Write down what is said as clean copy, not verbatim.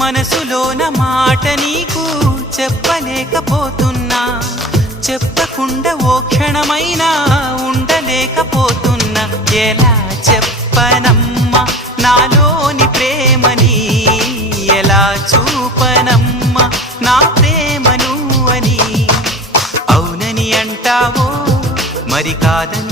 మనసులోన మాట నీకు చెప్పలేకపోతున్నా, చెప్పకుండా ఓ క్షణమైనా ఉండలేకపోతున్నా. ఎలా చెప్పనమ్మా నాలోని ప్రేమని, ఎలా చూపనమ్మా నా ప్రేమను అని. అవునని అంటావో మరి కాదని